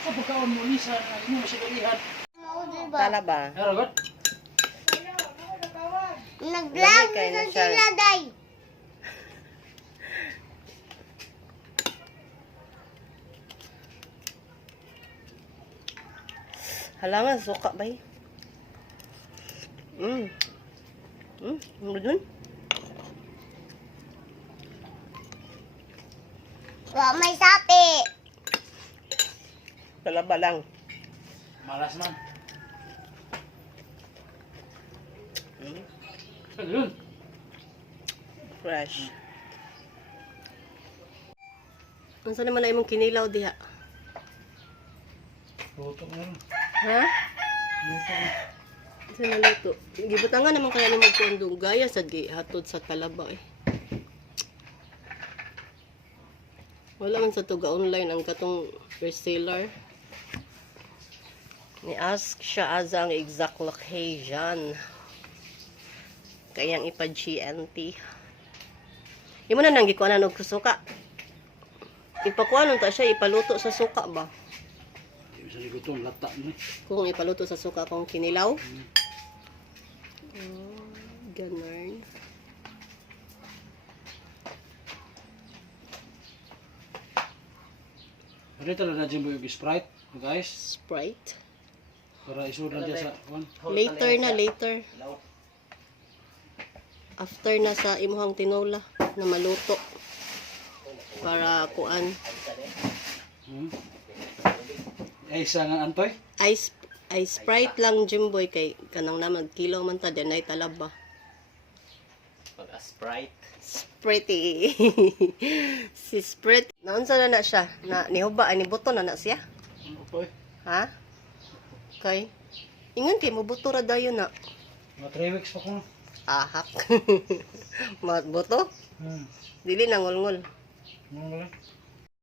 Sa pagkaon mo, Lisa, mo siya kalihan. Talaba. Haragot? Nag-vlog na sila, day. Halangan, suka ba eh? Ano dun? Wa may sapi. Talaba lang. Malas man. Ayun. Fresh. Unsa naman na imong kinilaw diha? Luto na rin. Ha? Luto na. Sa naluto. Gibutangan naman kaya ni magkondong gaya sa hatod sa talaba eh. Wala man sa tuga online ang katong reseller. Ni-ask siya as ang exact location. Kayang ipa-GNT. Imo na nang gikuanan og suka. Ipakuanon ta siya ipaluto sa suka ba? Di bisa ligutom, lata na. Kung ipaluto sa suka kung kinilaw. Ganun. Pwede talaga dyan mo yung Sprite, guys. Sprite. Para isunod lang dyan sa one. Later na, later. After na sa imuhang tinola na maluto. Para kuan. Ay, isa nga antoy. Ice Sprite lang Jimboy kay kanang naman kilo man ta denay talaba. Pag Sprite. Sprite. Si Sprite. Naunsa na siya? Na nihuba ani buto na siya? Antoy. Ha? Kay ingon kay mobuto ra dayon na. Mga 3 weeks pa ko. Ahak. Mat buto? Dili na ngulngul. Ano ba?